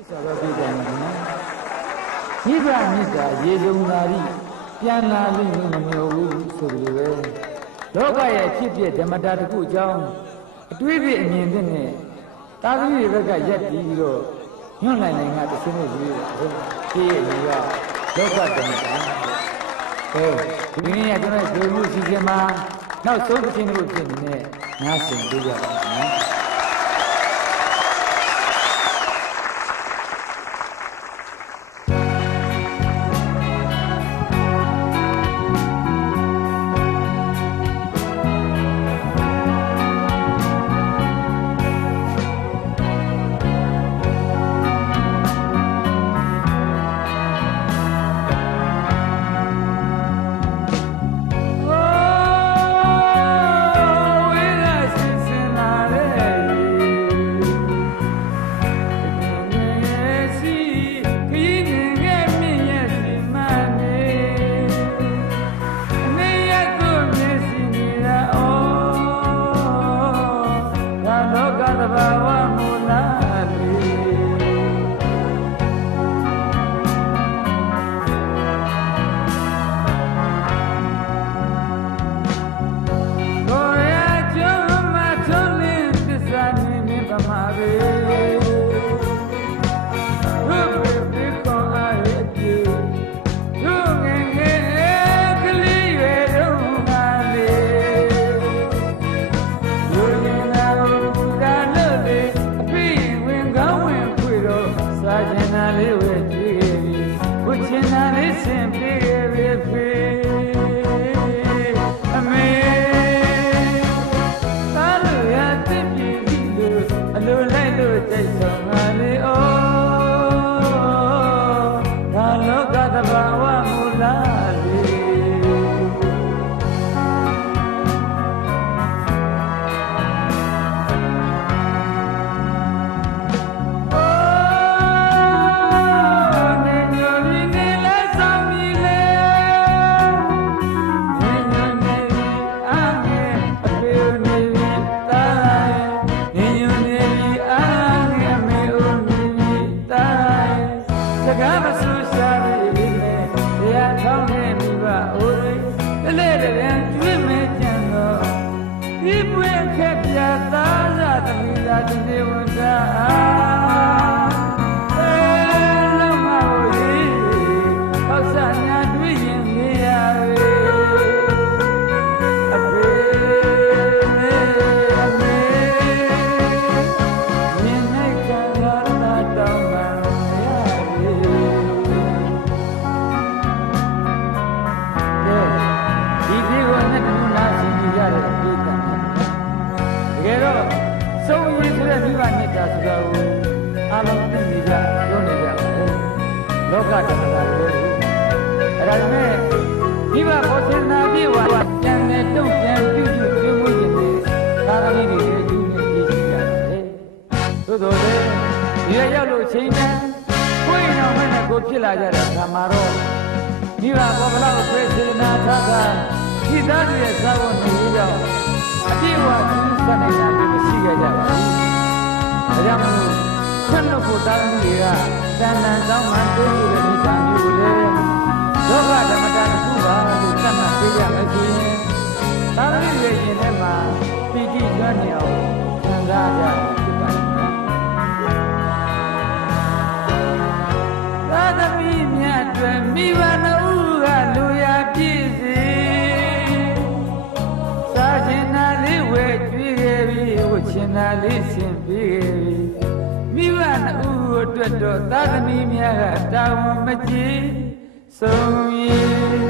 နိဗ္ဗာန်မြတ်တာရေစုံသာရိပြန်လာလိမ့်မမျိုးဘူးဆိုလိုပဲလောကရဲ့ဖြစ်ဖြစ်ဓမ္မတာတစ်ခုအကြောင်းအတွေးပြအမြင်တဲ့နဲ့သာသမီတွေဘက်ကရက်ပြီးတော့ညွန့်နိုင်နိုင်ကတစ်စင်းနဲ့ရေးတယ်ဒီရဲ့အရာလောကဓမ္မတာဒီနေ့ကကျွန်တော်တို့လူစီစဉ်မှာနောက်ဆုံးတစ်စင်းလို့ဖြစ်နေနဲ့နားဆင်ပေးကြပါမယ် လောကဓမ္မတာတွေအဲ့ဒါနဲ့မိဘဘောဇနာပြေဝါပြန်နဲ့တုံ့ပြန်ပြုစုပြုမှုရင်တွေသာသမီတွေရဲ့ကျူးနဲ့ပြည်ရှိကြတယ်သို့တော်လည်းဒီရရောက်လို့ချိန်နဲ့ကိုယ်တော်မဲ့နဲ့ကိုဖြစ်လာကြတဲ့ဓမ္မတော့မိဘဘောဗလာကိုဖေးစေနာထားတာဒီသားတွေရဲ့သာဝန်တွေကြောင့်အပြည့်အဝကျူးစနိုင်တာတွေမရှိကြပါဘူးဒါကြောင့်မို့ဆက်လို့ကိုသားသမီးတွေကတန်တန်ဆောင်မှတိုးလို့တဲ့မိသားမျိုးကိုလည်းလောကဓမ္မတာတစ်ခုပါလို့သတ်မှတ်ပေးရမယ်ဆိုရင်သာသမီရဲ့ရင်ထဲမှာပီတိကျွမ်းနေအောင်ခံစားကြရဖြစ်ပါလိမ့်မယ်သာသမီမြတ်တွေမိဘနှစ်ဦးကလူရပြည့်စေစားခြင်းနာလေးဝဲကြွေးခဲ့ပြီးဝတ်ခြင်းနာလေးဆင်ပြီးခဲ့ပြီးမိဘနှစ်ဦးအတွက်တော့သာသမီများကတာဝန်မကြီးဆုံးရည်